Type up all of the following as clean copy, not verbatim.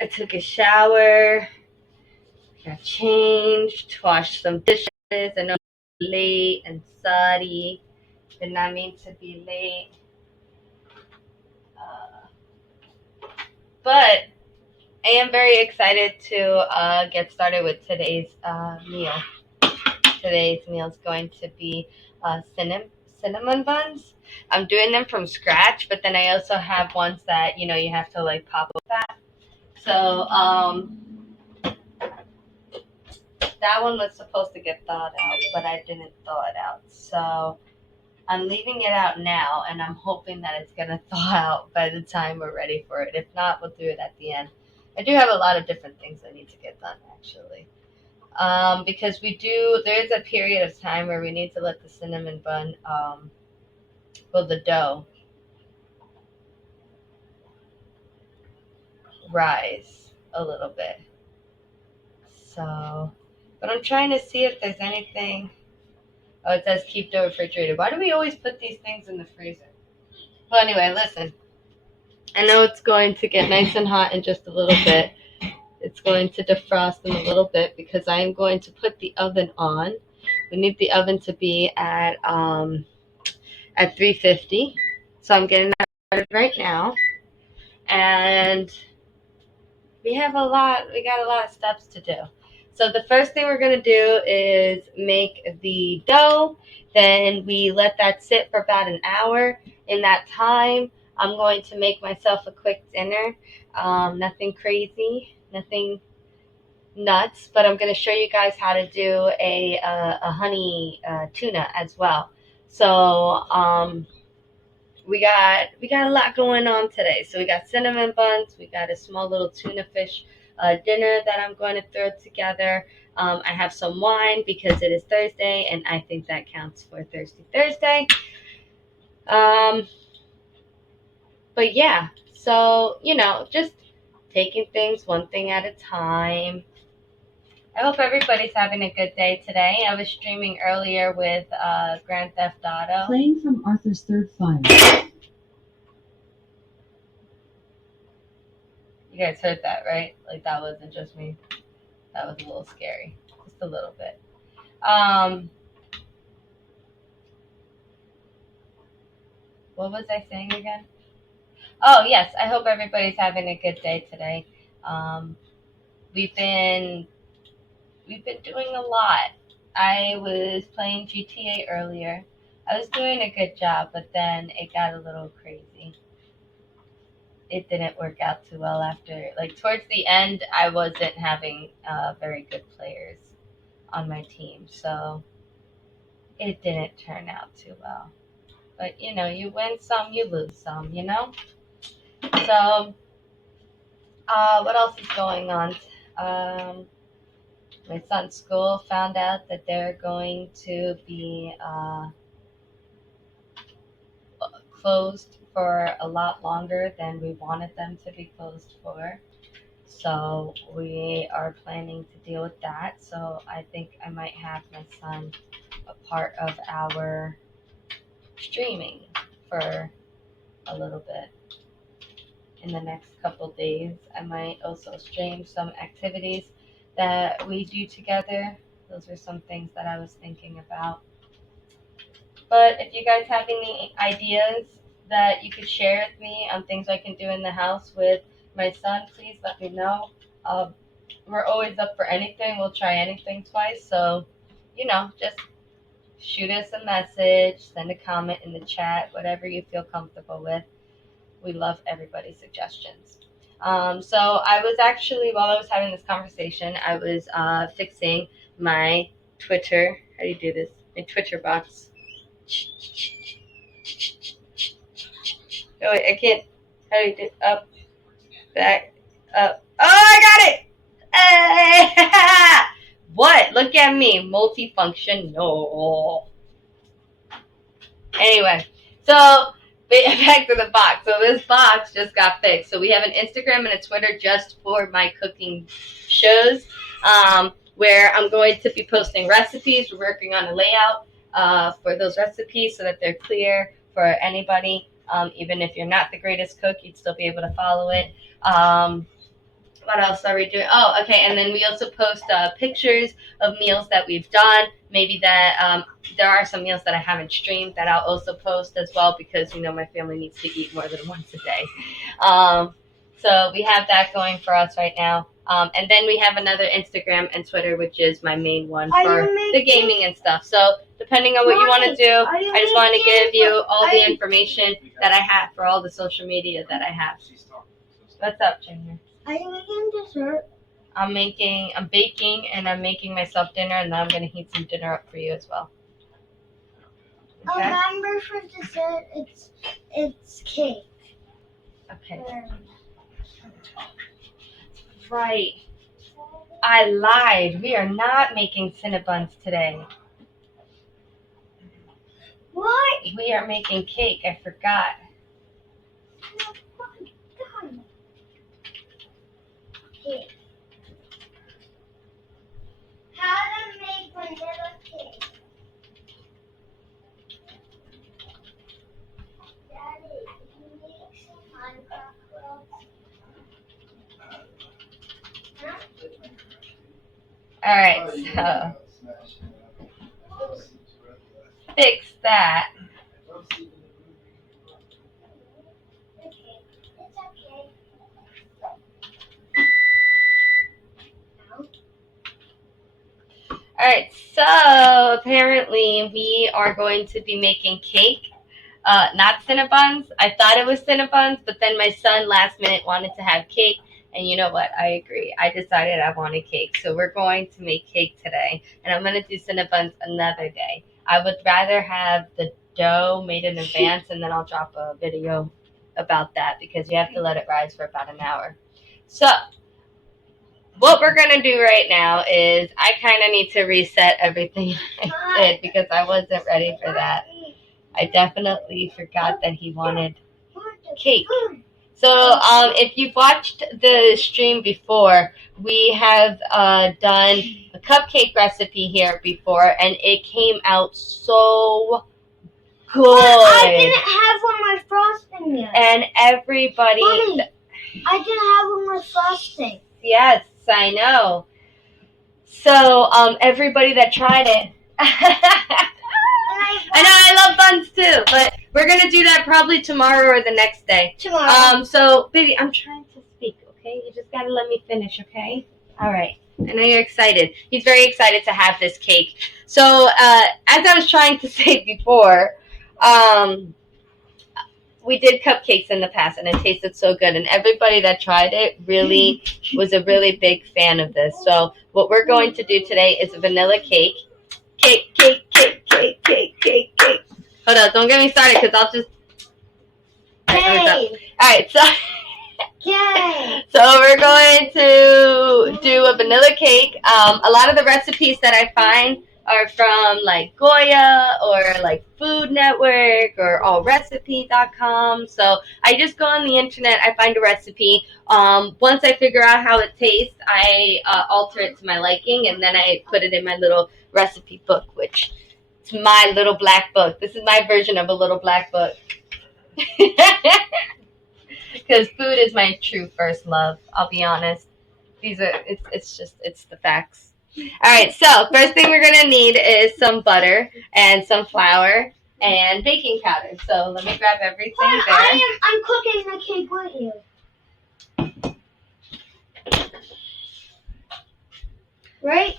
I took a shower, got changed, washed some dishes. I know I'm late and sorry. Did not mean to be late. But I am very excited to get started with today's meal. Today's meal is going to be cinnamon buns. I'm doing them from scratch, but then I also have ones that you have to like pop with that. So that one was supposed to get thawed out, but I didn't thaw it out. So I'm leaving it out now, and I'm hoping that it's gonna thaw out by the time we're ready for it. If not, we'll do it at the end. I do have a lot of different things I need to get done actually. Because there's a period of time where we need to let the cinnamon bun, the dough rise a little bit. So, but I'm trying to see if there's anything. Oh, it says keep dough refrigerated. Why do we always put these things in the freezer? Well, anyway, listen. I know it's going to get nice and hot in just a little bit. It's going to defrost in a little bit because I am going to put the oven on. We need the oven to be at 350. So I'm getting that started right now. And we got a lot of steps to do. So the first thing we're going to do is make the dough. Then we let that sit for about an hour. In that time, I'm going to make myself a quick dinner. Nothing crazy, nothing nuts, but I'm going to show you guys how to do a honey tuna as well. So we got a lot going on today. So we got cinnamon buns, we got a small little tuna fish dinner that I'm going to throw together. I have some wine because it is Thursday, and I think that counts for Thirsty Thursday. But yeah, so just taking things one thing at a time. I hope everybody's having a good day today. I was streaming earlier with Grand Theft Auto. Playing from Arthur's third file. You guys heard that, right? Like that wasn't just me. That was a little scary. Just a little bit. What was I saying again? Oh, yes. I hope everybody's having a good day today. We've been doing a lot. I was playing GTA earlier. I was doing a good job, but then it got a little crazy. It didn't work out too well after, like towards the end, I wasn't having very good players on my team, so it didn't turn out too well. But you win some, you lose some, So, what else is going on? My son's school found out that they're going to be closed for a lot longer than we wanted them to be closed for. So we are planning to deal with that. So I think I might have my son a part of our streaming for a little bit. In the next couple days, I might also stream some activities that we do together. Those are some things that I was thinking about. But if you guys have any ideas that you could share with me on things I can do in the house with my son, please let me know. We're always up for anything. We'll try anything twice. So, just shoot us a message, send a comment in the chat, whatever you feel comfortable with. We love everybody's suggestions. So I was actually, while I was having this conversation, I was fixing my Twitter. How do you do this? My Twitter box. Oh, wait, I can't. How do you do up, back, up? Oh, I got it! Hey! What? Look at me. Multifunction. No. Anyway, so back to the box. So this box just got fixed. So we have an Instagram and a Twitter just for my cooking shows, where I'm going to be posting recipes. We're working on a layout for those recipes so that they're clear for anybody. Even if you're not the greatest cook, you'd still be able to follow it. What else are we doing? Oh, okay. And then we also post pictures of meals that we've done. Maybe that there are some meals that I haven't streamed that I'll also post as well because my family needs to eat more than once a day. So we have that going for us right now. And then we have another Instagram and Twitter, which is my main one for the gaming and stuff. So depending on what you want to do, I just want to give you all the information that I have for all the social media that I have. What's up, Junior? Are you making dessert? I'm baking, and I'm making myself dinner, and then I'm going to heat some dinner up for you as well. Okay? Remember for dessert, it's cake. Okay. Right. I lied. We are not making Cinnabons today. What? We are making cake. I forgot. Cake. How to make vanilla cake? Daddy, can you make some Minecraft worlds? Huh? All right, so fix that. Okay, it's okay. All right, so apparently we are going to be making cake, not Cinnabons. I thought it was Cinnabons, but then my son last minute wanted to have cake, and you know what? I agree. I decided I wanted cake, so we're going to make cake today, and I'm going to do Cinnabons another day. I would rather have the dough made in advance, and then I'll drop a video about that because you have to let it rise for about an hour. So what we're going to do right now is I kind of need to reset everything I did because I wasn't ready for that. I definitely forgot that he wanted cake. So if you've watched the stream before, we have done a cupcake recipe here before, and it came out so good. I didn't have one with frosting yet. And everybody... Mommy, I didn't have one with frosting. Yes, I know. So everybody that tried it... I know, I love buns too, but we're going to do that probably tomorrow or the next day. Tomorrow. So, baby, I'm trying to speak, okay? You just got to let me finish, okay? All right. I know you're excited. He's very excited to have this cake. So, as I was trying to say before, we did cupcakes in the past, and it tasted so good. And everybody that tried it really was a really big fan of this. So, what we're going to do today is a vanilla cake. Cake. Hold on, don't get me started because I'll just... Cake. Alright, so... Cake. So we're going to do a vanilla cake. A lot of the recipes that I find are from like Goya or like Food Network or allrecipe.com. So I just go on the internet, I find a recipe. Once I figure out how it tastes, I alter it to my liking, and then I put it in my little recipe book, which is my little black book. This is my version of a little black book. Because food is my true first love, I'll be honest. It's the facts. Alright, so first thing we're going to need is some butter and some flour and baking powder. So let me grab everything there. I'm cooking the cake with you. Right?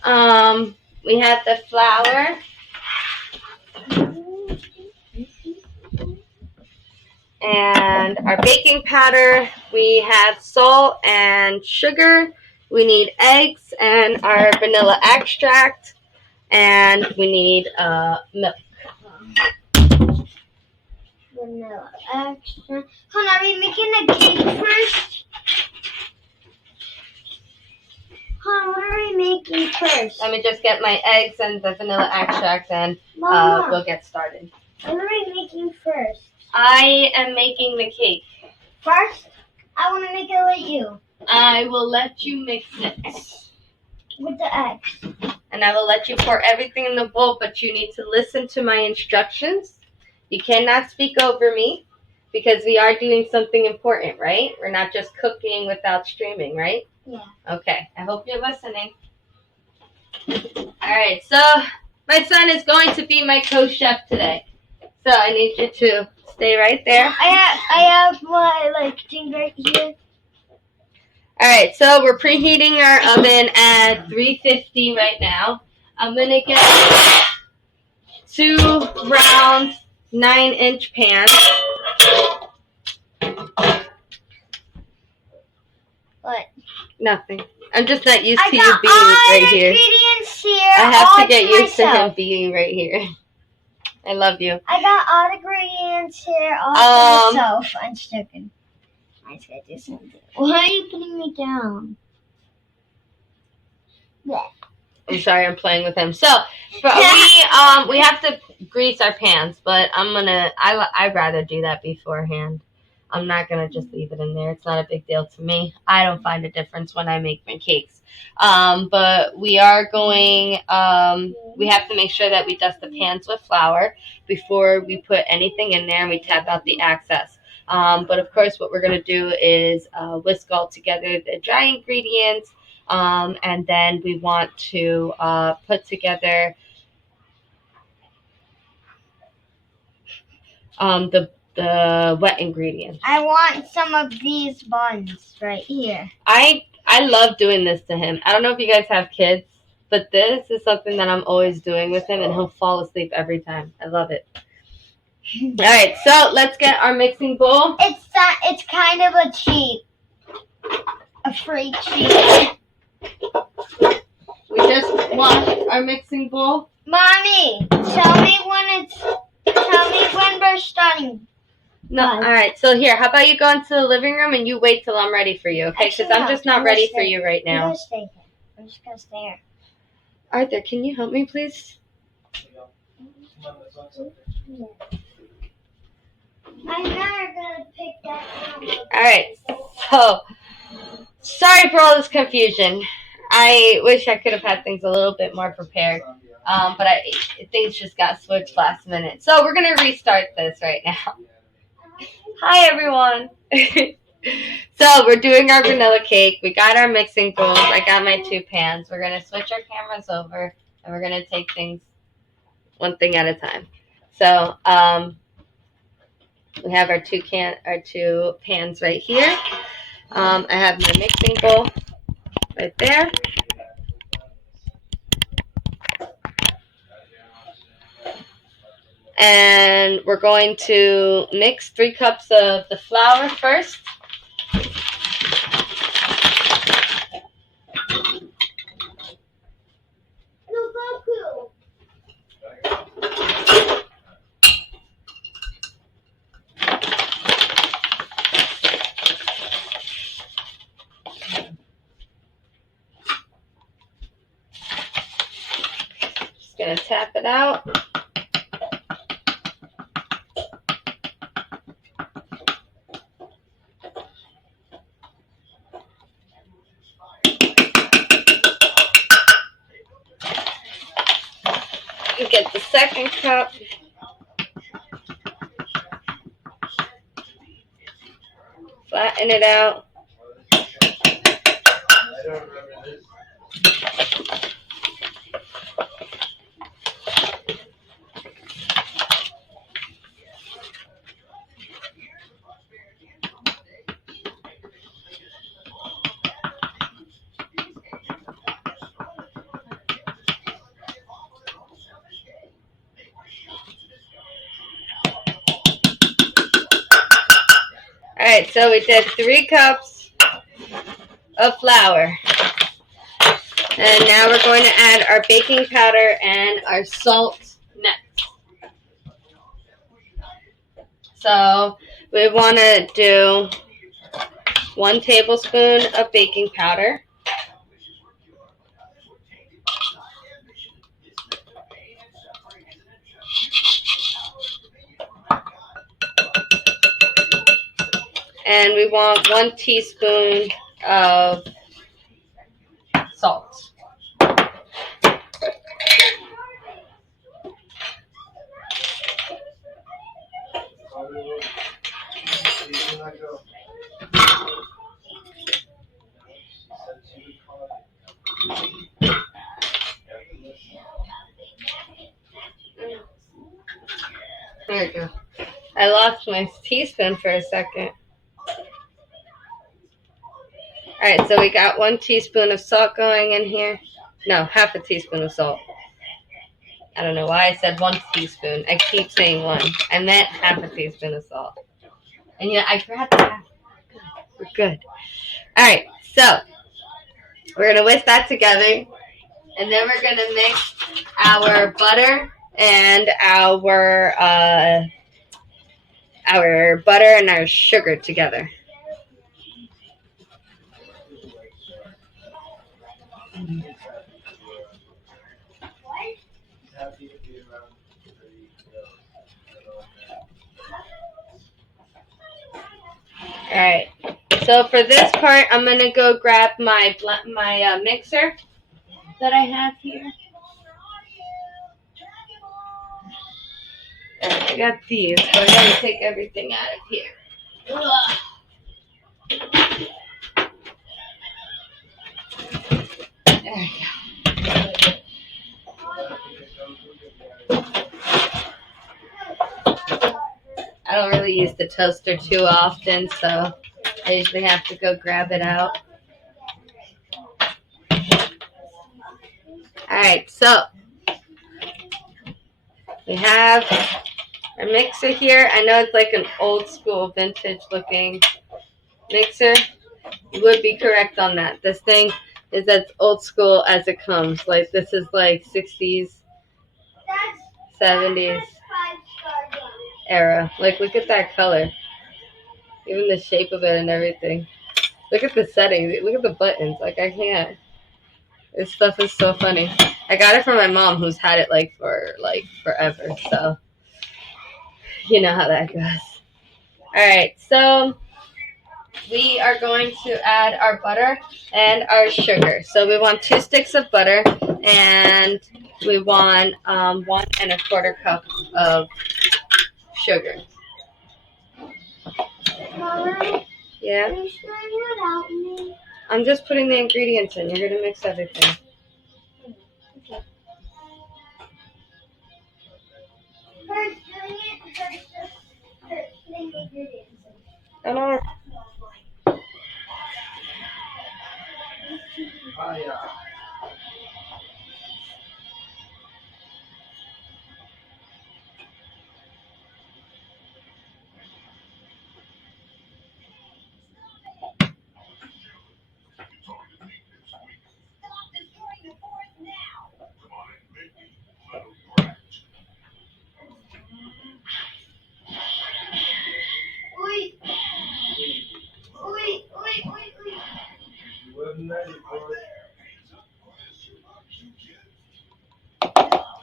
We have the flour. And our baking powder, we have salt and sugar, we need eggs and our vanilla extract, and we need milk. Vanilla extract. Hold on, are we making the cake first? Hold on, what are we making first? Let me just get my eggs and the vanilla extract, and Mama, we'll get started. what are we making first? I am making the cake. First, I want to make it with you. I will let you mix it. With the eggs. And I will let you pour everything in the bowl, but you need to listen to my instructions. You cannot speak over me. Because we are doing something important, right? We're not just cooking without streaming, right? Yeah. Okay, I hope you're listening. Alright, so my son is going to be my co-chef today. So I need you to stay right there. I have my thing right here. Alright, so we're preheating our oven at 350 right now. I'm gonna get 2 round 9-inch pans. What? Nothing. I'm just not used to you got being all right the here. ingredients here. I have all to get used to myself. him being right here. I love you. I got all the ingredients here all to myself. I'm joking. I just gotta do something. Why are you putting me down? Yeah. I'm sorry, I'm playing with him. So, we have to grease our pans, but I'd rather do that beforehand. I'm not gonna just leave it in there. It's not a big deal to me. I don't find a difference when I make my cakes. But we are going. We have to make sure that we dust the pans with flour before we put anything in there, and we tap out the excess. But of course, what we're gonna do is whisk all together the dry ingredients. And then we want to put together the wet ingredients. I want some of these buns right here. I love doing this to him. I don't know if you guys have kids, but this is something that I'm always doing with him, and he'll fall asleep every time. I love it. All right, so let's get our mixing bowl. It's kind of a cheat, a free cheat. We just washed our mixing bowl. Mommy, tell me when we're starting. No, all right. So here, how about you go into the living room and you wait till I'm ready for you, okay? Because I'm just not ready for you right now. I'm gonna stay here. I'm just gonna stay here. Arthur, can you help me, please? I'm never gonna pick that up. All right. So, sorry for all this confusion. I wish I could have had things a little bit more prepared, but things just got switched last minute. So we're gonna restart this right now. Hi, everyone. So we're doing our vanilla cake. We got our mixing bowls. I got my 2 pans. We're gonna switch our cameras over, and we're gonna take things one thing at a time. So we have our 2 pans right here. I have my mixing bowl right there. And we're going to mix 3 cups of the flour first. Just gonna tap it out. You get the 2nd cup. Flatten it out. Alright, so we did 3 cups of flour. And now we're going to add our baking powder and our salt next. So we want to do 1 tablespoon of baking powder. And we want 1 teaspoon of salt. There we go. I lost my teaspoon for a second. Alright, so we got 1 teaspoon of salt going in here. No, half a teaspoon of salt. I don't know why I said 1 teaspoon. I keep saying 1. I meant half a teaspoon of salt. And yeah, I forgot that. We're good. Alright, so we're going to whisk that together. And then we're going to mix our butter and our sugar together. Alright, so for this part, I'm going to go grab my mixer that I have here. I got these, but I got to take everything out of here. Ugh. There we go. I don't really use the toaster too often, so I usually have to go grab it out. Alright, so we have our mixer here. I know it's like an old school vintage looking mixer. You would be correct on that. This thing is as old school as it comes. Like this is like 60s, 70s era. Like look at that color. Even the shape of it and everything. Look at the settings. Look at the buttons. Like I can't. This stuff is so funny. I got it from my mom who's had it like for like forever. So you know how that goes. Alright, so we are going to add our butter and our sugar. So we want 2 sticks of butter and we want 1 1/4 cup of sugar. Mom, Yeah? can you spell it out me? I'm just putting the ingredients in. You're going to mix everything. First doing it, first putting the ingredients in. I don't know.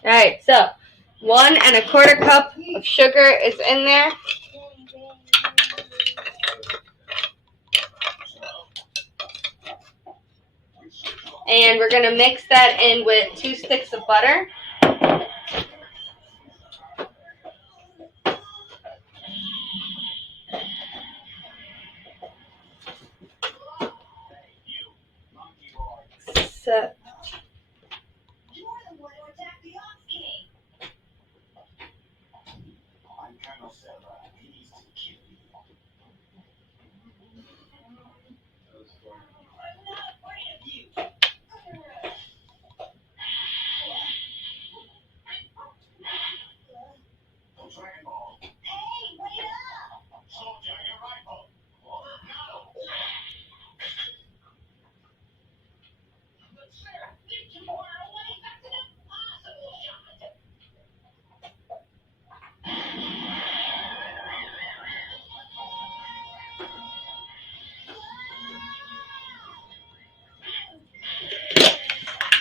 Alright, so 1 1/4 cup of sugar is in there. And we're going to mix that in with 2 sticks of butter. So,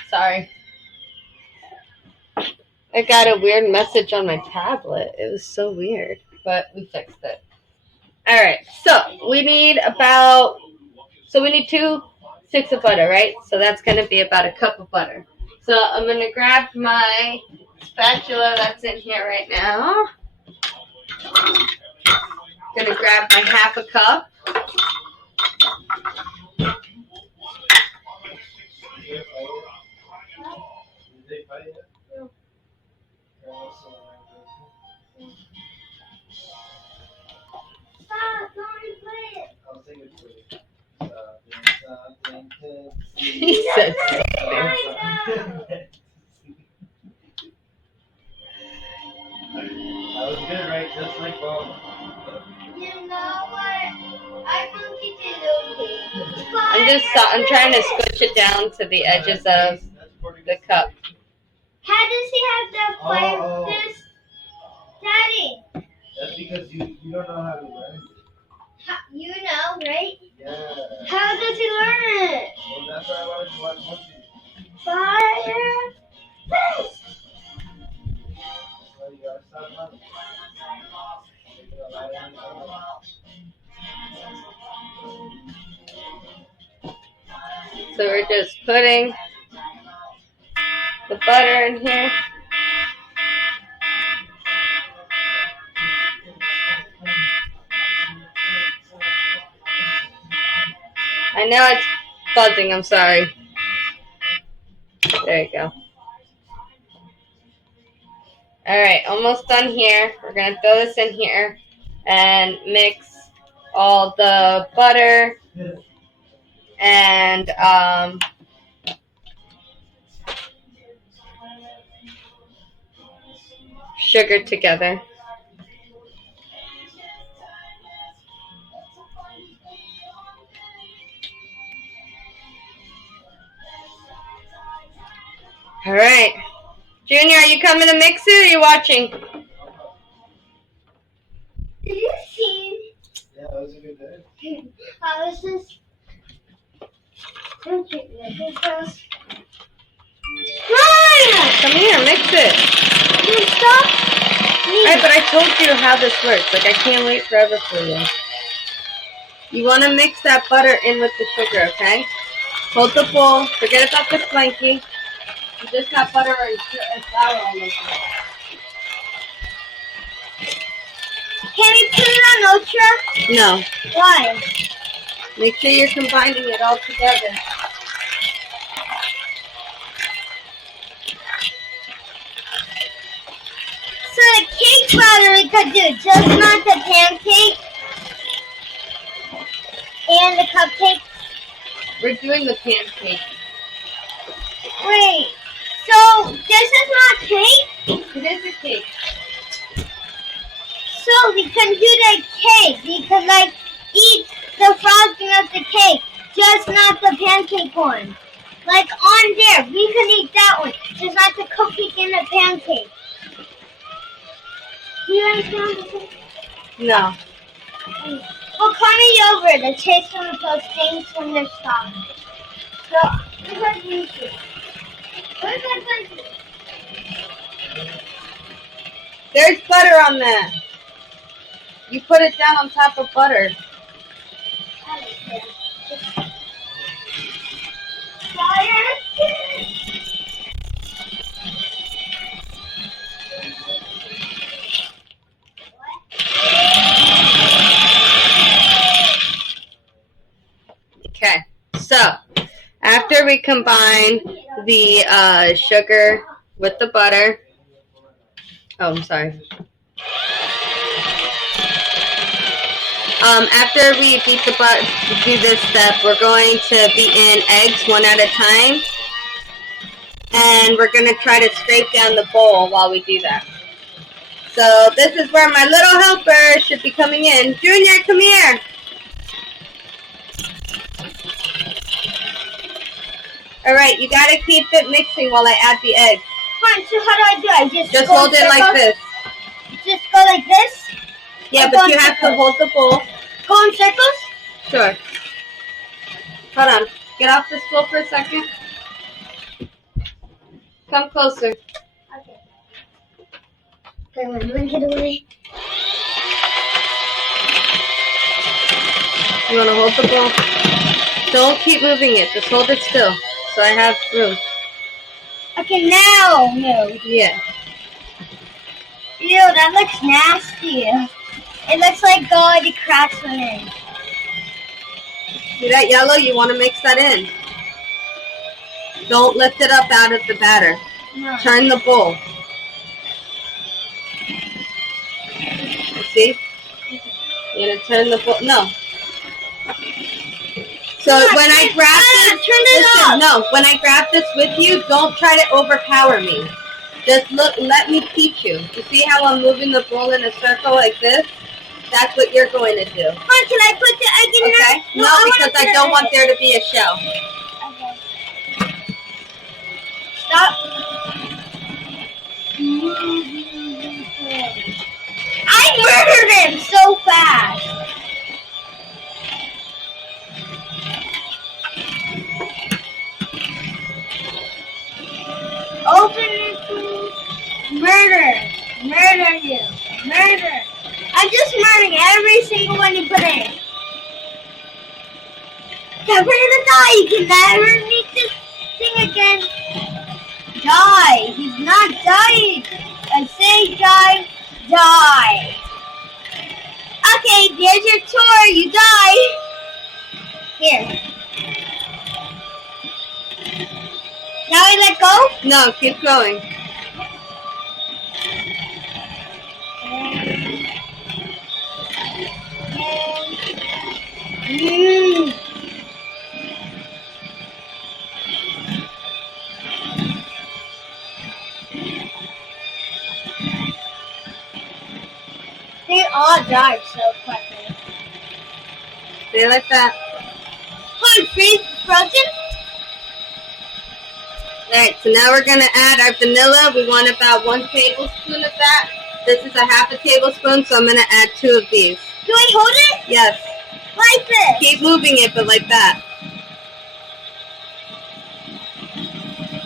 sorry. I got a weird message on my tablet. It was so weird, but we fixed it. Alright, so we need 2 sticks of butter, right? So that's going to be about a cup of butter. So I'm going to grab my spatula that's in here right now. Going to grab my 1/2 cup. He said something. That was good, right? Just like Bob. You know what? I want you to do I'm trying to squish it down to the edges of the cup. How does he have the flame Oh. this? Daddy, That's because you don't know how to learn. you know, right? Yeah. How does he learn it? Well, that's why I wanted to watch movies. Fire. This. Well, you gotta start learning. So we're just putting the butter in here. I know it's buzzing, I'm sorry. There you go. Alright, almost done here. We're going to throw this in here and mix all the butter and sugar together. Alright. Junior, are you coming to mix it or are you watching? Did you see? Yeah, that was a good day. I was just. Don't you because. Come here, mix it. Stop. Alright, but I told you how this works. Like, I can't wait forever for you. You want to mix that butter in with the sugar, okay? Hold the bowl. Forget about the blankie. You just got butter and flour all over it. Can we put it on Ultra? No. Why? Make sure you're combining it all together. So the cake batter we could do, just not the pancake and the cupcake. We're doing the pancake. Wait, so this is not cake? It is a cake. So we can do the cake. We could like eat the frosting of the cake, just not the pancake one. Like on there, we can eat that one, just not the cupcake and the pancake. Do you understand what I'm saying? No. Well, call me over. The taste from the post things when they're soft. So, look at YouTube. What is that country? There's butter on that. You put it down on top of butter. Okay, so after we combine the sugar with the butter, oh, I'm sorry. After we beat the butter, do this step, we're going to beat in eggs one at a time, and we're going to try to scrape down the bowl while we do that. So this is where my little helper should be coming in. Junior, come here. All right, you got to keep it mixing while I add the eggs. Fine, so how do I do? I just hold it like this. Just go like this? Yeah, but you have to hold the bowl. Go in circles? Sure. Hold on. Get off the stool for a second. Come closer. Okay. Okay, let me get away. You want to hold the bowl? Don't keep moving it. Just hold it still so I have room. Okay, now move. Yeah. Ew, that looks nasty. It looks like the cracks went in. See that yellow? You want to mix that in. Don't lift it up out of the batter. No. Turn the bowl. See? You're going to turn the bowl. No. So when I grab this, listen, no, when I grab this with you, don't try to overpower me. Just let me teach you. You see how I'm moving the ball in a circle like this? That's what you're going to do. Mom, can I put the egg in there? Okay? No, because I don't want there to be a shell. Okay. Stop. I murdered him so fast. Open it, please. Murder you. Murder. I'm just murdering every single one you put in. Get rid of the die. You can never make this thing again. Die. He's not dying. I say die. Die. Okay, there's your tour. You die. Here. Now I let go? No, keep going. They all died so quickly. Stay like that. Oh, frozen? Alright, so now we're going to add our vanilla. We want about 1 tablespoon of that. This is a half a tablespoon, so I'm going to add 2 of these. Do I hold it? Yes. Like this? Keep moving it, but like that.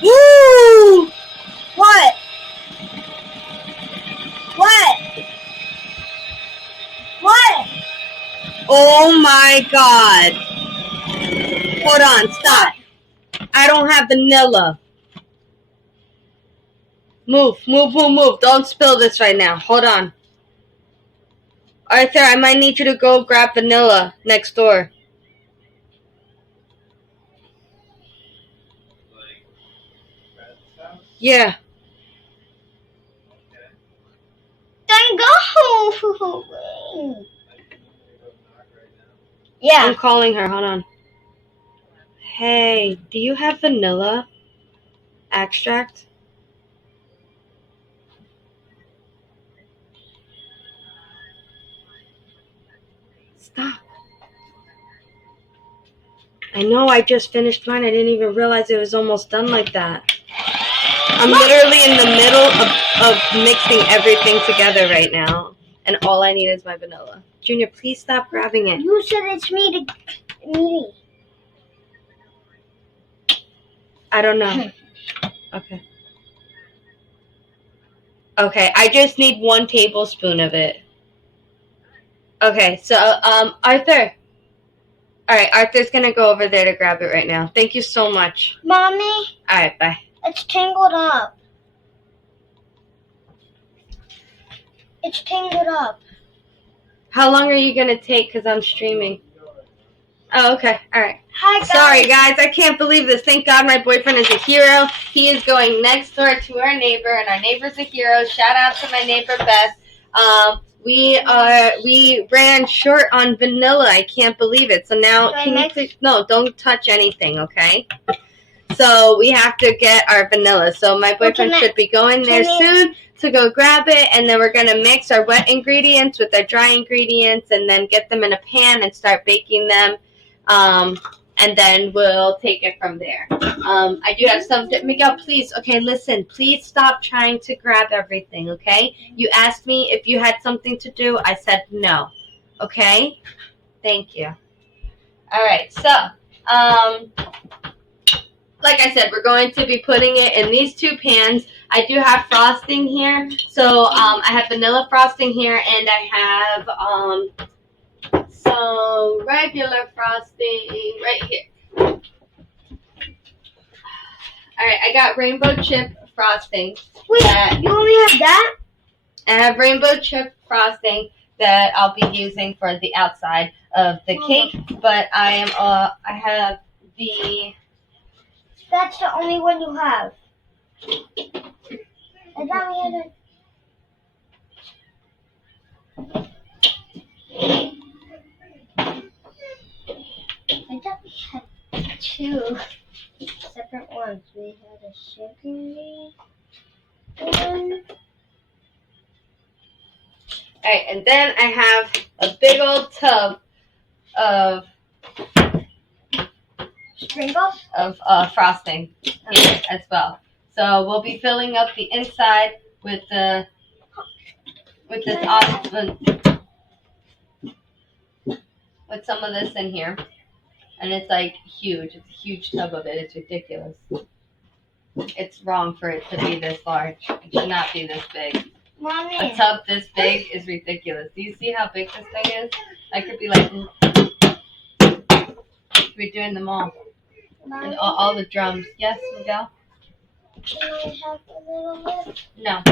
Woo! What? What? What? Oh my god. Hold on, stop. I don't have vanilla. Move. Don't spill this right now. Hold on. Arthur, I might need you to go grab vanilla next door. Like, red stuff? Yeah. Okay. Then go. I can only go knock right now. Yeah. I'm calling her. Hold on. Hey, do you have vanilla extract? Stop. I know, I just finished mine. I didn't even realize it was almost done like that. I'm literally in the middle of mixing everything together right now. And all I need is my vanilla. Junior, please stop grabbing it. You said it's me. I don't know. Okay. Okay, I just need 1 tablespoon of it. Okay, so, Arthur. Alright, Arthur's gonna go over there to grab it right now. Thank you so much. Mommy, Alright, bye. it's tangled up. It's tangled up. How long are you gonna take? Because I'm streaming. Oh, okay. Alright. Hi, guys. Sorry, guys. I can't believe this. Thank God my boyfriend is a hero. He is going next door to our neighbor, and our neighbor's a hero. Shout out to my neighbor, Beth. We ran short on vanilla. I can't believe it. So now, can you please? No, don't touch anything, okay? So we have to get our vanilla. So my boyfriend should be going there soon to go grab it, and then we're gonna mix our wet ingredients with our dry ingredients, and then get them in a pan and start baking them. And then we'll take it from there. I do have something. Miguel, please. Okay, listen. Please stop trying to grab everything, okay? You asked me if you had something to do. I said no. Okay? Thank you. All right. So, like I said, we're going to be putting it in these 2 pans. I do have frosting here. So, I have vanilla frosting here, and I have, some regular frosting right here. Alright, I got rainbow chip frosting. Wait, you only have that? I have rainbow chip frosting that I'll be using for the outside of the cake, but I have the... That's the only one you have. I thought we had had two separate ones. We had a sugary one. Alright, and then I have a big old tub of Sprinkles? frosting here as well. So we'll be filling up the inside with this with some of this in here. And it's like huge. It's a huge tub of it. It's ridiculous. It's wrong for it to be this large. It should not be this big. Mommy. A tub this big is ridiculous. Do you see how big this thing is? I could be like, we're doing them all. And all the drums. Yes, Miguel? Can I have a little bit? No.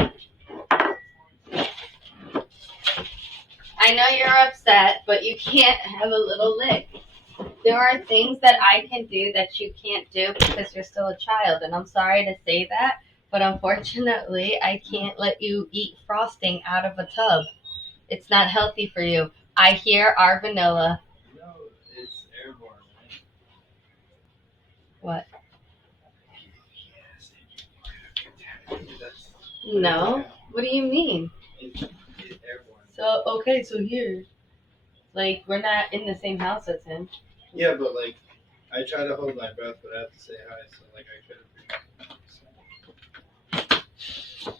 I know you're upset, but you can't have a little lick. There are things that I can do that you can't do because you're still a child. And I'm sorry to say that, but unfortunately, I can't let you eat frosting out of a tub. It's not healthy for you. I hear our vanilla. No, it's airborne, right? What? That's No. What do you mean? it's airborne. So, okay, so here. Like, we're not in the same house as him. Yeah, but like, I try to hold my breath, but I have to say hi, so like I couldn't breathe.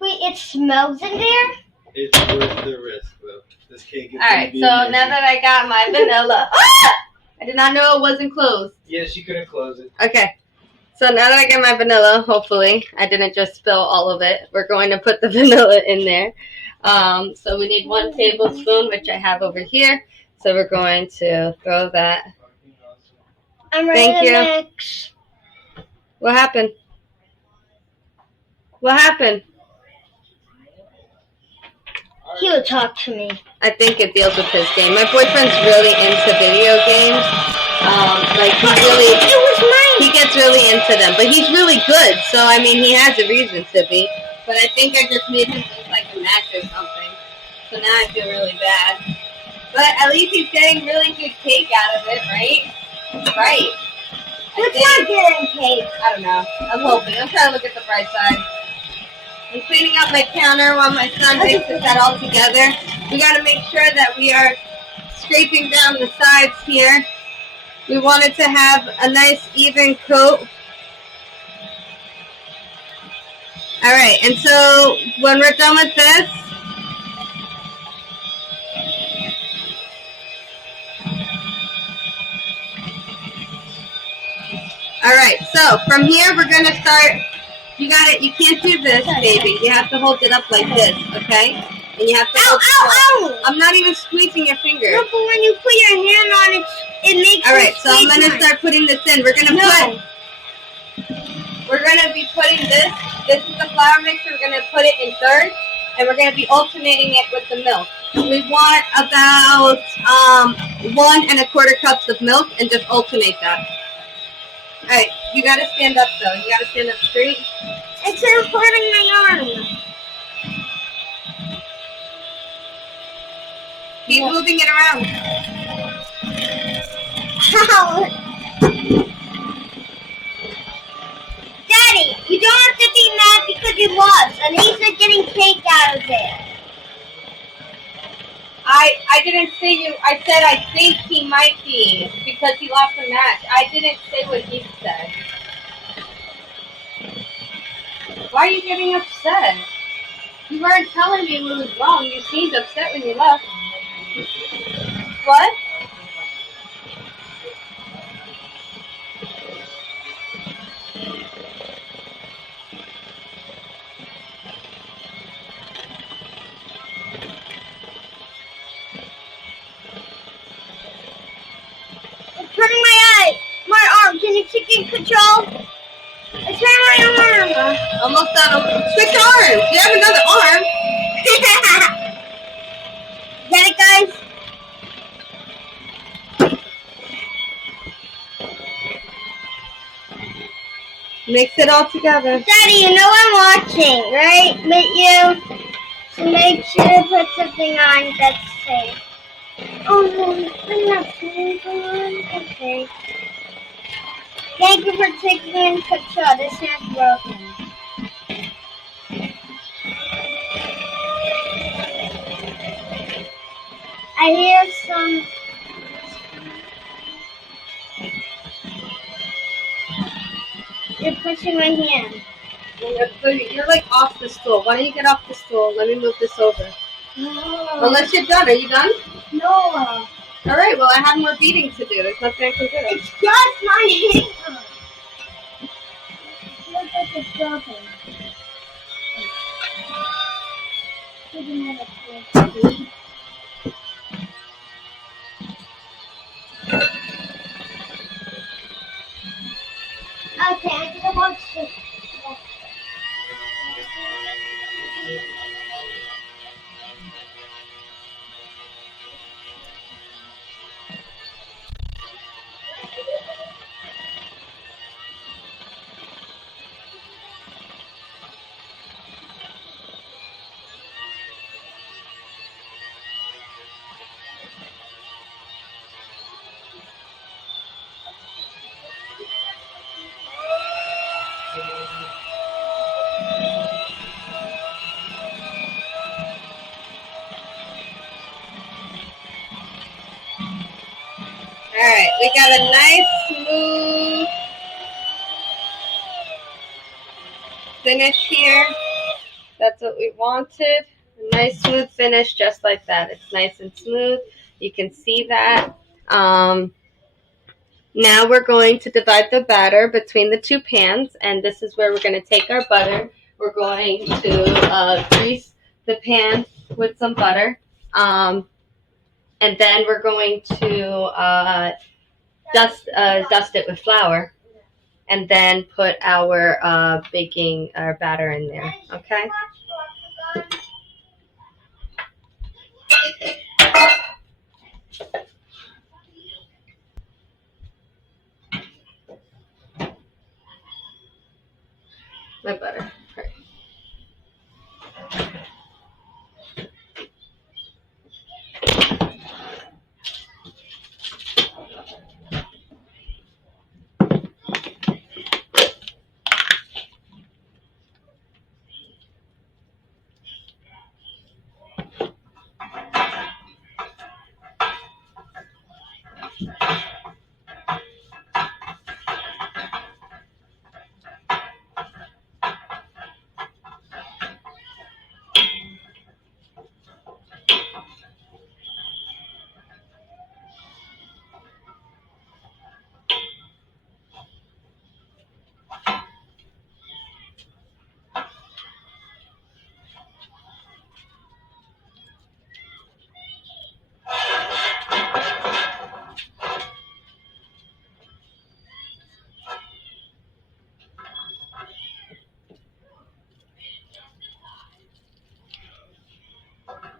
Wait, it smells in there? It's worth the risk, though. This cake is Alright, so now that I got my vanilla. I did not know it wasn't closed. Yeah, she couldn't close it. Okay. So now that I got my vanilla, hopefully, I didn't just spill all of it. We're going to put the vanilla in there. So we need 1 tablespoon, which I have over here. So we're going to throw that. I'm ready Thank to you. mix. What happened? What happened? He would talk to me. I think it deals with his game. My boyfriend's really into video games. It was mine. He gets really into them, but he's really good. So I mean, he has a reason to be. But I think I just made him look like a match or something. So now I feel really bad. But at least he's getting really good cake out of it, right? Right. What's not getting cake? I don't know. I'm hoping. I'm trying to look at the bright side. I'm cleaning up my counter while my son mixes that all together. We got to make sure that we are scraping down the sides here. We want it to have a nice even coat. Alright, and so when we're done with this, alright, so from here we're going to start. You got it. You can't do this, baby. You have to hold it up like this, okay? And you have to hold Ow! I'm not even squeezing your finger. No, but when you put your hand on it, it makes Alright, it so I'm squeeze going to mine. start putting this in. We're going to be putting this is the flour mixer. We're going to put it in thirds, and we're going to be alternating it with the milk. We want about 1 1/4 cups of milk and just alternate that. Alright, you got to stand up though. You got to stand up straight. It's hurting my arm. Keep moving it around. Ow. Daddy, you don't have to be mad because you lost. At least you're getting cake out of it. I didn't say you. I said I think he might be because he lost the match. I didn't say what he said. Why are you getting upset? You weren't telling me what was wrong. You seemed upset when you left. What? It's hurting my eye. My arm. Can you take in control? It's hurting my arm. Almost done. Switch arms. You have another arm. Get it, guys? Mix it all together. Daddy, you know I'm watching, right? With you. So make sure to put something on that's safe. Oh no, I'm not playing for one. Okay. Thank you for taking in control. This hand's broken. I hear some. You're pushing my hand. You're like off the stool. Why don't you get off the stool? Let me move this over. No. Unless you're done. Are you done? No. All right. Well, I have more beating to do. There's nothing I can do. It's just my hand. It feels like it's broken. Okay, I'm gonna watch this. All right. We got a nice smooth finish here. That's what we wanted. A nice smooth finish, just like that. It's nice and smooth. You can see that. Now we're going to divide the batter between the two pans, and this is where we're going to take our butter. We're going to grease the pan with some butter, and then we're going to dust it with flour, and then put our baking our batter in there. Okay. My butter. Right.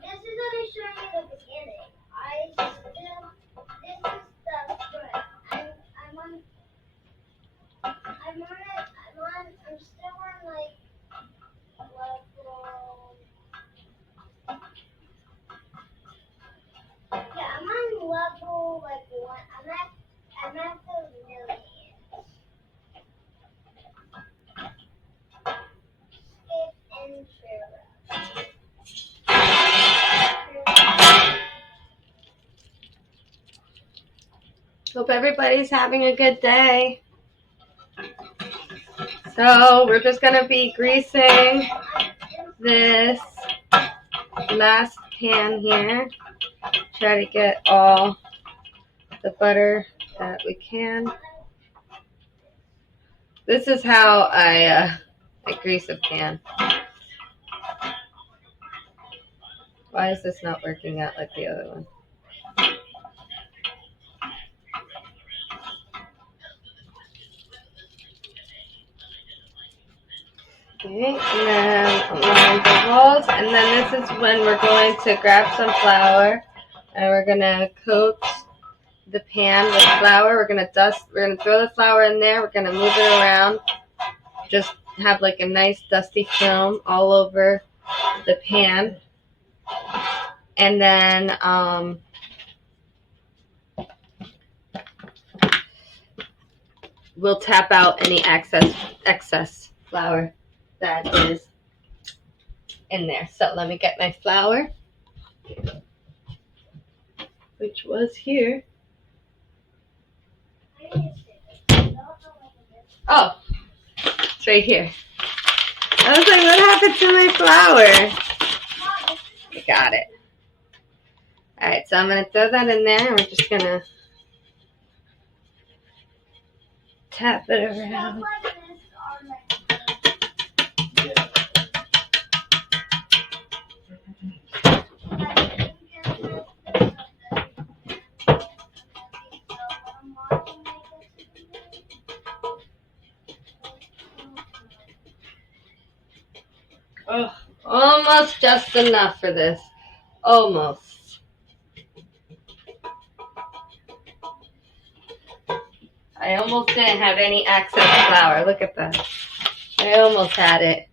This is only showing you the beginning. This is the front. I'm still on like level. Yeah, I'm on level like 1. I'm at the millions. Skip intro. Hope everybody's having a good day. So we're just going to be greasing this last pan here. Try to get all the butter that we can. This is how I grease a pan. Why is this not working out like the other one? Okay, and then align the walls, and then this is when we're going to grab some flour, and we're gonna coat the pan with flour. We're gonna throw the flour in there. We're gonna move it around. Just have like a nice dusty film all over the pan, and then we'll tap out any excess flour that is in there. So let me get my flour, which was here. Oh, it's right here. I was like, what happened to my flour? I got it. Alright, so I'm going to throw that in there, and we're just going to tap it around. Oh, almost just enough for this. Almost. I almost didn't have any excess flour. Look at that. I almost had it.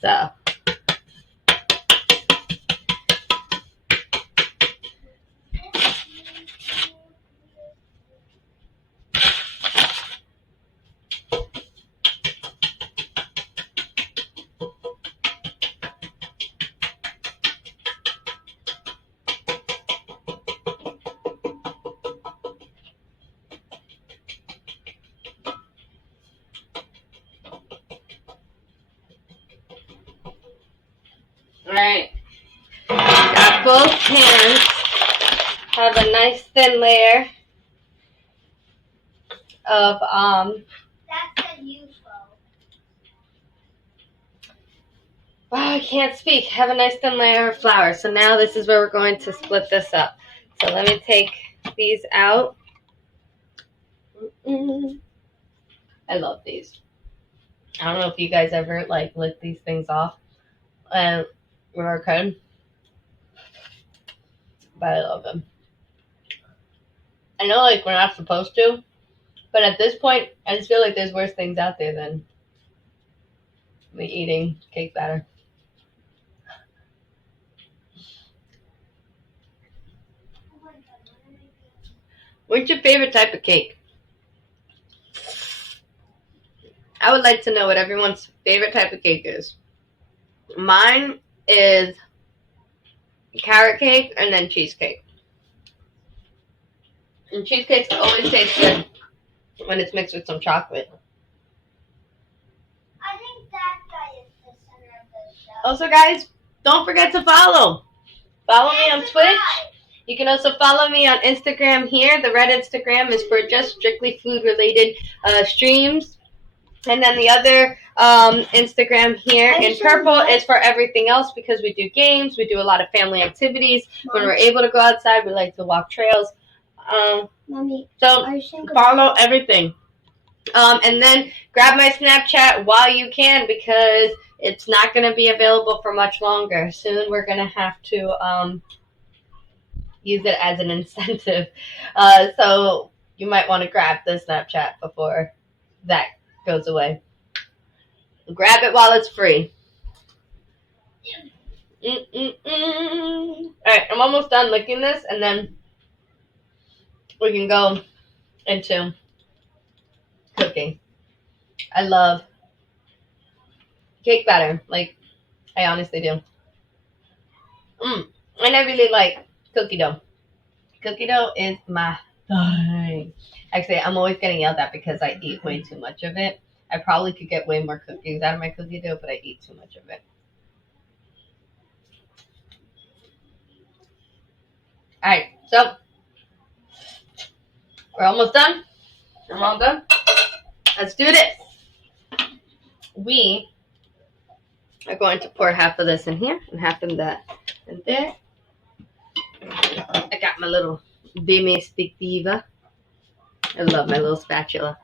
So. Alright. Got both pans. Have a nice thin layer of That's a UFO. wow, I can't speak. Have a nice thin layer of flour. So now this is where we're going to split this up. So let me take these out. I love these. I don't know if you guys ever like lick these things off when we're a kid, but I love them. I know like we're not supposed to, but at this point, I just feel like there's worse things out there than me eating cake batter. What's your favorite type of cake? I would like to know what everyone's favorite type of cake is. Mine is carrot cake and then cheesecake. And cheesecakes always taste good when it's mixed with some chocolate. I think that guy is the center of the show. Also, guys, don't forget to follow. Follow me on Twitch. You can also follow me on Instagram here. The red Instagram is for just strictly food-related streams. And then the other Instagram here in purple is for everything else because we do games. We do a lot of family activities. When we're able to go outside, we like to walk trails. Mommy, So follow everything. And then grab my Snapchat while you can because it's not going to be available for much longer. Soon we're going to have to use it as an incentive. So you might want to grab the Snapchat before that goes away. Grab it while it's free. Alright, I'm almost done licking this and then we can go into cooking. I love cake batter. Like, I honestly do. And I really like cookie dough. Cookie dough is my thing. Actually, I'm always getting yelled at because I eat way too much of it. I probably could get way more cookies out of my cookie dough, but I eat too much of it. Alright, so we're almost done. I'm all done. Let's do this. We are going to pour half of this in here and half of that in there. I got my little Domestictiva. I love my little spatula.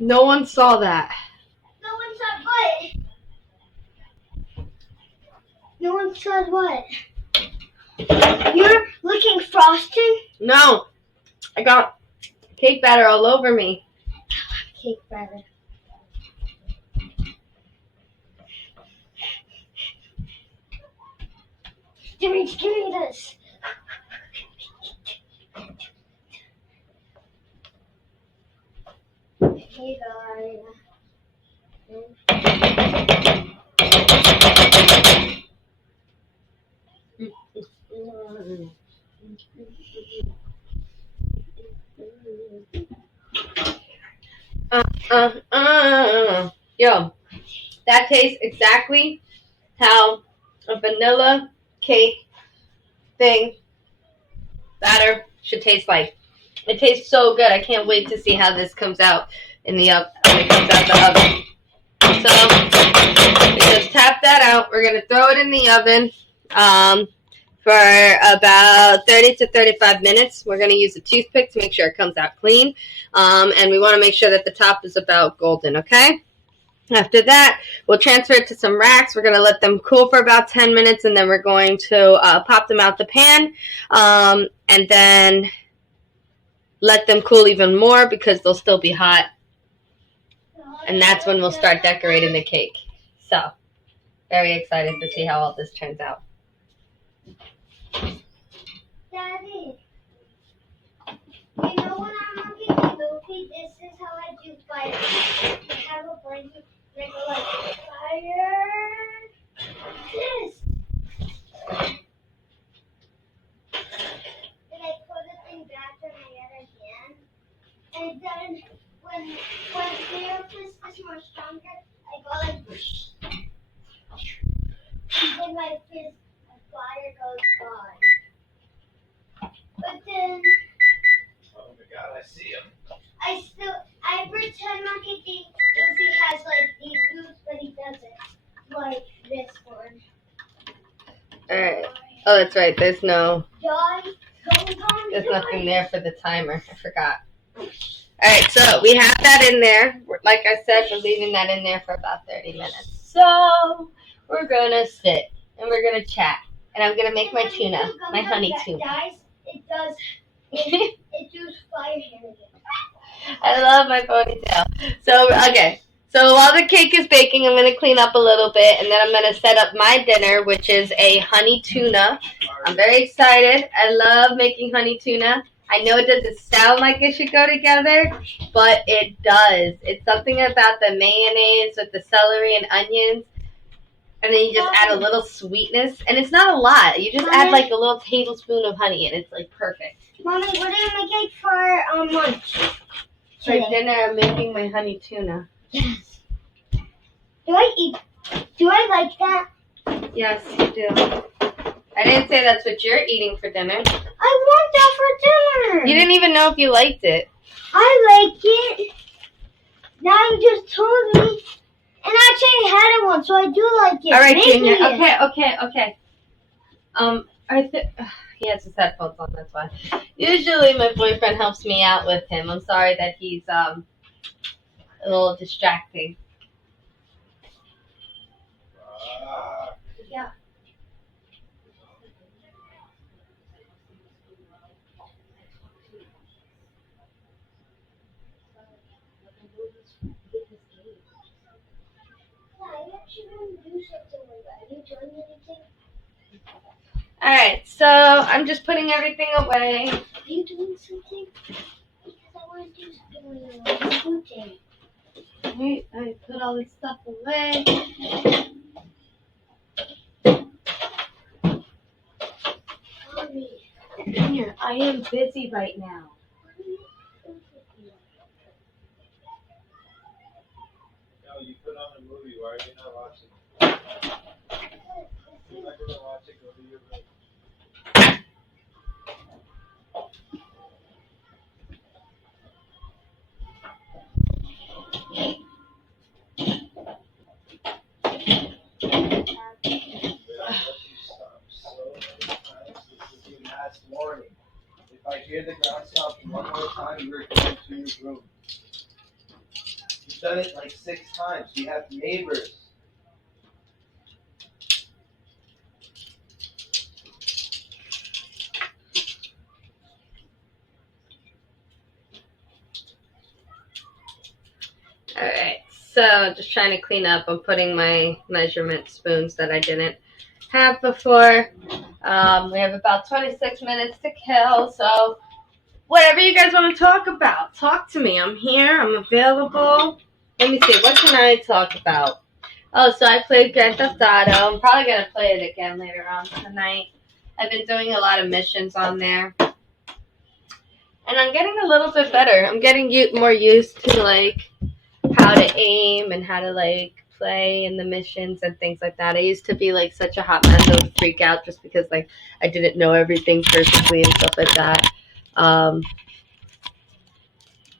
No one saw that. No one saw what? No one saw what? You're looking frosting? No, I got cake batter all over me. Cake batter. Give me this. Hey guys. Yo, that tastes exactly how a vanilla cake thing batter should taste like. It tastes so good. I can't wait to see how this comes out in the oven. When it comes out the oven. So we just tap that out. We're gonna throw it in the oven for about 30 to 35 minutes. We're gonna use a toothpick to make sure it comes out clean, and we want to make sure that the top is about golden. Okay. After that, we'll transfer it to some racks. We're going to let them cool for about 10 minutes, and then we're going to pop them out the pan, and then let them cool even more because they'll still be hot. And that's when we'll start decorating the cake. So, very excited to see how all this turns out. Daddy, you know when I'm looking at the movie, this is how I do fire. I have a blanket and I go like, fire. This. And I put the thing back in my other hand. And then when their fist is more stronger, I go like, and then my fist, my fire goes gone. But then Oh my god, I see him. I pretend Monkey D. Lucy has like these moves, but he doesn't. Like this one. Alright. Oh, that's right. There's nothing There's there for the timer. I forgot. Alright, so we have that in there. Like I said, we're leaving that in there for about 30 minutes. So, we're going to sit and we're going to chat. And I'm going to make my tuna, my honey tuna. It does fire hand again. I love my ponytail. So, okay. So while the cake is baking, I'm going to clean up a little bit, and then I'm going to set up my dinner, which is a honey tuna. I'm very excited. I love making honey tuna. I know it doesn't sound like it should go together, but it does. It's something about the mayonnaise with the celery and onions, and then you just add a little sweetness, and it's not a lot. You just add like a little tablespoon of honey, and it's like perfect. Mommy, what are you making for lunch? For dinner, I'm making my honey tuna. Yes. Do I like that? Yes, you do. I didn't say that's what you're eating for dinner. I want that for dinner. You didn't even know if you liked it. I like it. Now you just told me. And actually I had it once, so I do like it. All right, Make Junior. it. Okay. He has his headphones on, that's why. Usually my boyfriend helps me out with him. I'm sorry that he's a little distracting. Yeah. I actually want to do something like that. Are you doing anything? Alright, so I'm just putting everything away. Are you doing something? Because I want to do something like that. What are you doing? Alright, I put all this stuff away. Mommy. Junior, I am busy right now. No, you put on a movie. Why are you not watching it? You're not going to watch it. Go to your room. Warning. If I hear the ground stop one more time, you're going to your room. You've done it like 6 times. You have neighbors. Alright, so just trying to clean up. I'm putting my measurement spoons that I didn't have before. We have about 26 minutes to kill, so whatever you guys want to talk about, talk to me. I'm here, I'm available. Let me see, what can I talk about? Oh, so I played Grand Theft Auto. I'm probably going to play it again later on tonight. I've been doing a lot of missions on there. And I'm getting a little bit better. I'm getting more used to, like, how to aim and how to, like, play in the missions and things like that. I used to be, like, such a hot mess. I would freak out just because, like, I didn't know everything perfectly and stuff like that.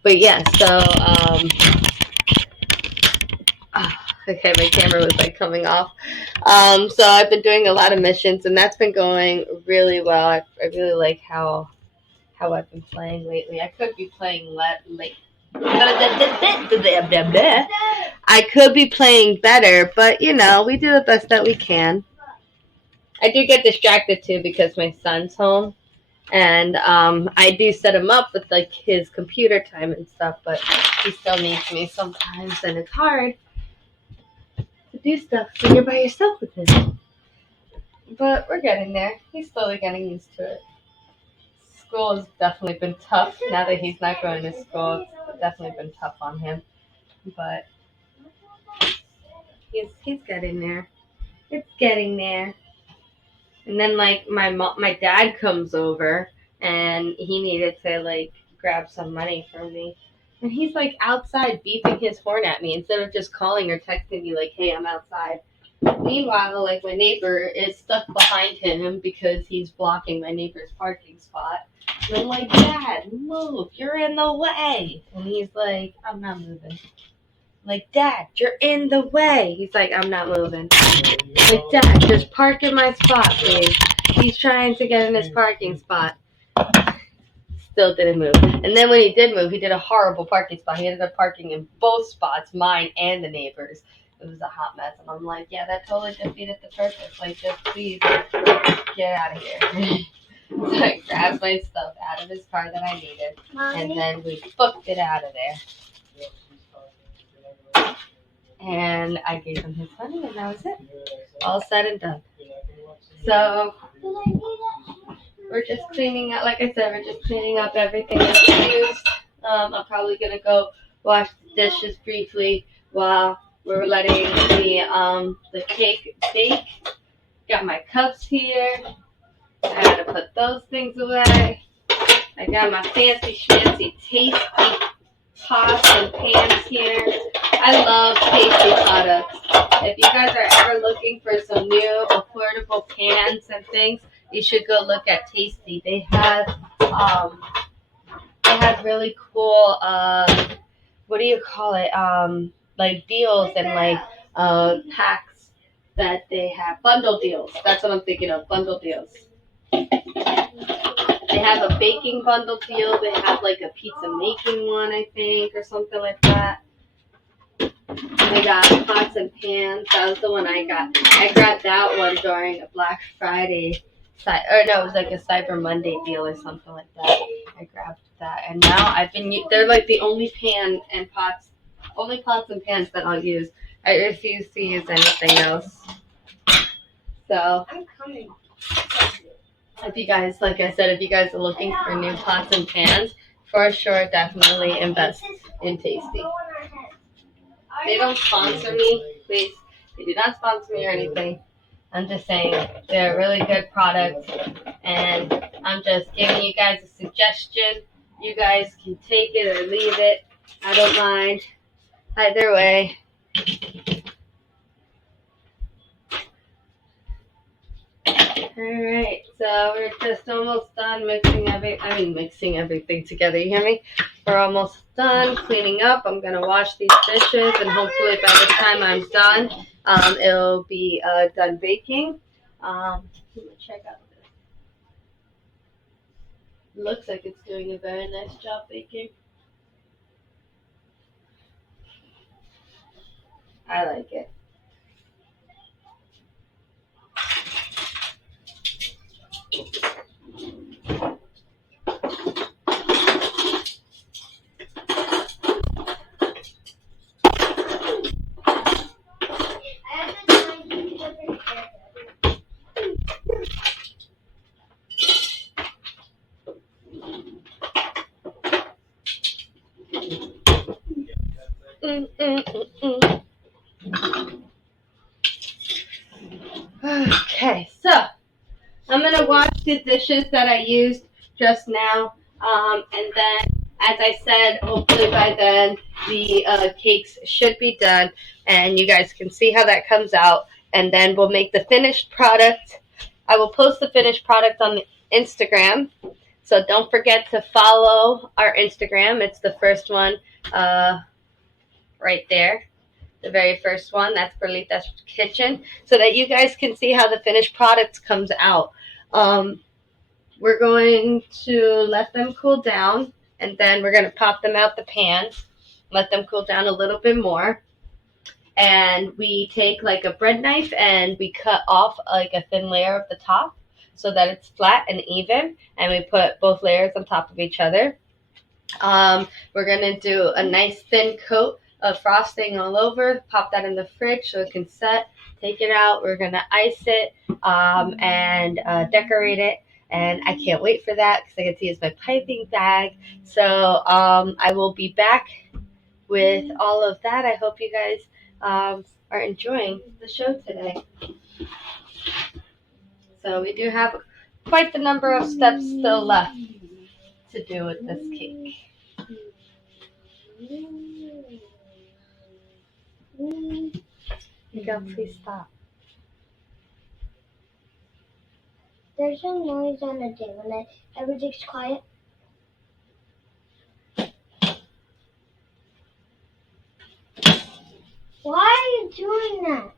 But yeah, so, okay, my camera was like coming off. So I've been doing a lot of missions, and that's been going really well. I really like how I've been playing lately. I could be playing late. I could be playing better, but you know, we do the best that we can. I do get distracted too because my son's home, and I do set him up with like his computer time and stuff, but he still needs me sometimes, and it's hard to do stuff when you're by yourself with him. But we're getting there. He's slowly getting used to it. School has definitely been tough now that he's not going to school. It's definitely been tough on him, but he's getting there. It's getting there. And then like my dad comes over and he needed to like grab some money from me. And he's like outside beeping his horn at me instead of just calling or texting me like, "Hey, I'm outside." Meanwhile, like my neighbor is stuck behind him because he's blocking my neighbor's parking spot. And I'm like, "Dad, move! You're in the way." And he's like, "I'm not moving." I'm like, "Dad, you're in the way." He's like, "I'm not moving." I'm like, "Dad, just park in my spot, please." He's trying to get in his parking spot. Still didn't move. And then when he did move, he did a horrible parking spot. He ended up parking in both spots, mine and the neighbor's. It was a hot mess. And I'm like, yeah, that totally defeated the purpose. Like, just please get out of here. So I grabbed my stuff out of his car that I needed. And then we booked it out of there. And I gave him his money, and that was it. All said and done. So we're just cleaning up, like I said, we're just cleaning up everything that's used. I'm probably going to go wash the dishes briefly while we're letting the cake bake. Got my cups here. I had to put those things away. I got my fancy schmancy tasty pots and pans here. I love tasty products. If you guys are ever looking for some new affordable pans and things, you should go look at Tasty. They have really cool what do you call it? Like deals and like packs that they have, bundle deals. That's what I'm thinking of, bundle deals. They have a baking bundle deal. They have like a pizza making one, I think, or something like that. They got pots and pans. That was the one I got. I grabbed that one during a Black Friday, or no, it was like a Cyber Monday deal or something like that. I grabbed that, and now they're like the only pots and pans that I'll use. I refuse to use anything else. So, I'm coming. if you guys, like I said, if you guys are looking for new pots and pans, for sure, definitely invest in Tasty. They don't sponsor me, please. They do not sponsor me or anything. I'm just saying they're a really good product, and I'm just giving you guys a suggestion. You guys can take it or leave it. I don't mind. Either way. Alright, so we're just almost done mixing everything together. You hear me? We're almost done cleaning up. I'm going to wash these dishes, and hopefully by the time I'm done, it'll be done baking. Let me check out this. Looks like it's doing a very nice job baking. I like it. I have to find you different characters. Okay, so I'm gonna wash the dishes that I used just now, and then, as I said, hopefully by then the cakes should be done, and you guys can see how that comes out. And then we'll make the finished product. I will post the finished product on the Instagram, so don't forget to follow our Instagram. It's the first one, right there. The very first one, that's Perlita's Kitchen, so that you guys can see how the finished product comes out. We're going to let them cool down, and then we're going to pop them out the pan, let them cool down a little bit more. And we take like a bread knife and we cut off like a thin layer of the top so that it's flat and even, and we put both layers on top of each other. We're gonna do a nice thin coat of frosting all over, pop that in the fridge so it can set, take it out. We're gonna ice it, and decorate it. And I can't wait for that because I get to use my piping bag. So I will be back with all of that. I hope you guys are enjoying the show today. So we do have quite the number of steps still left to do with this cake. Miguel, please stop. There's a noise on the day when everything's quiet. Why are you doing that?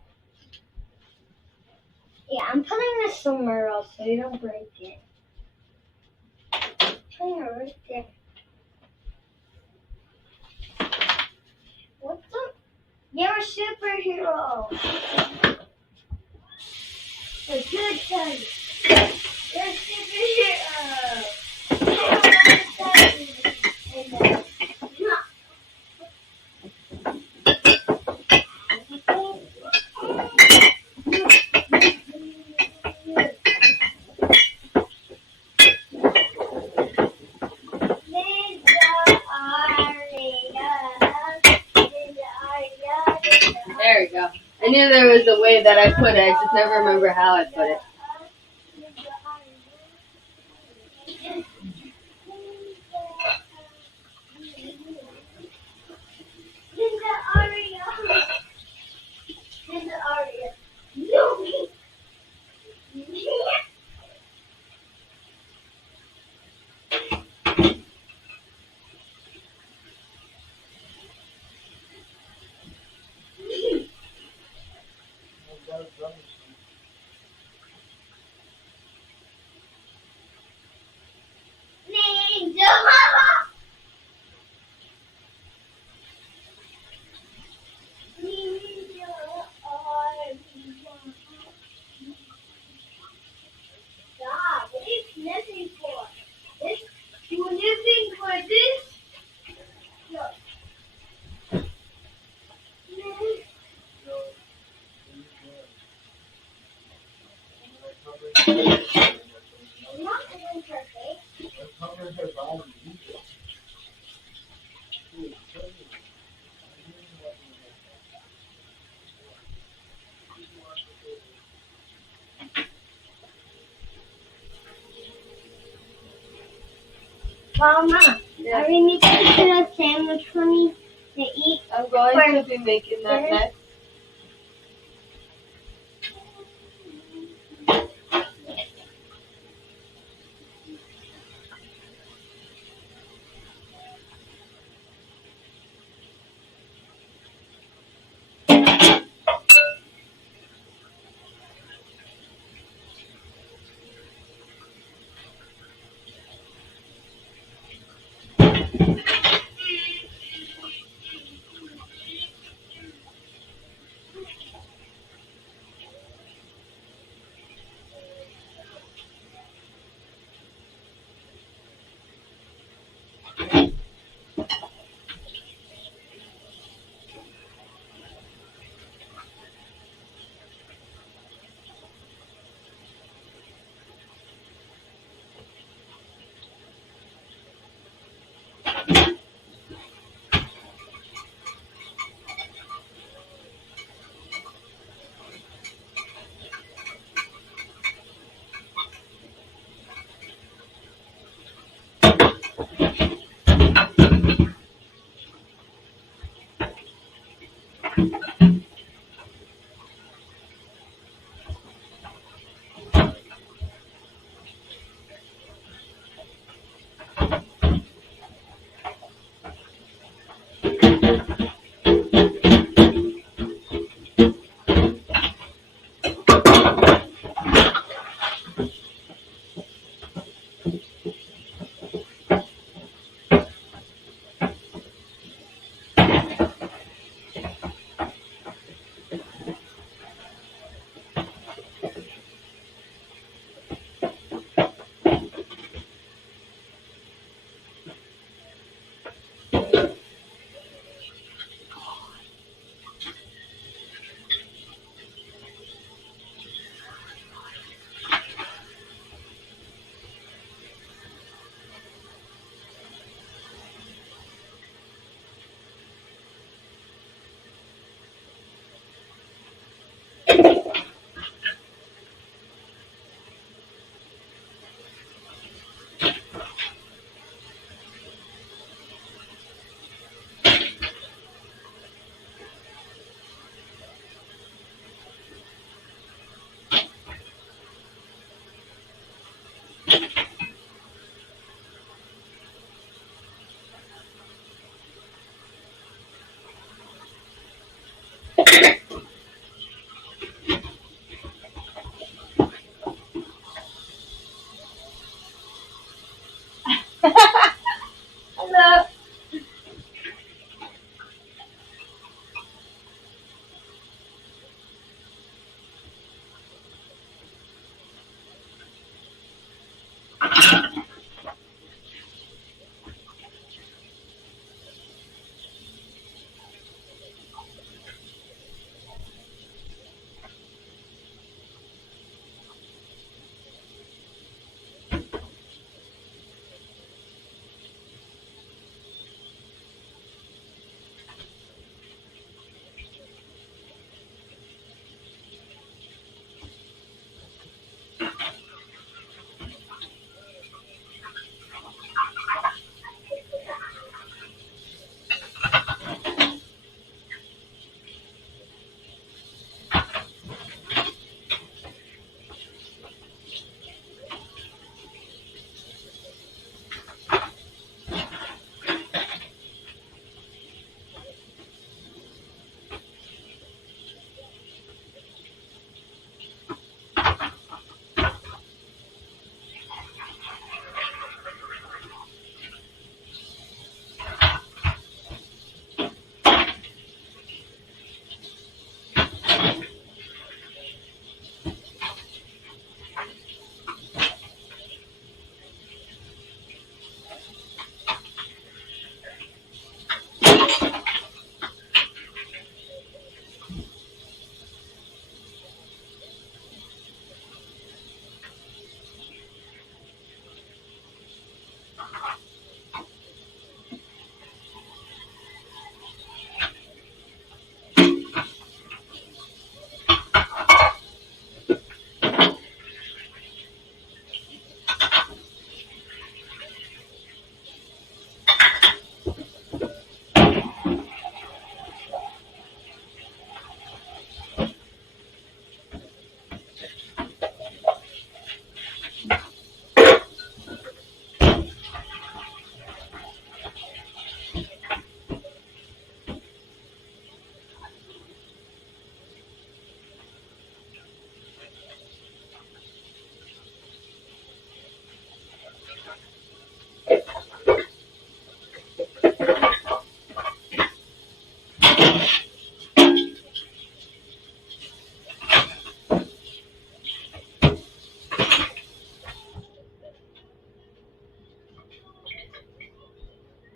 Yeah, I'm putting this somewhere else so you don't break it. Putting it right there. What the? You're a superhero. A good guy. You're a superhero. There we go. I knew there was a way that I put it. I just never remember how I put it. Mama, are we making a sandwich for me to eat? I'm going to be making that next.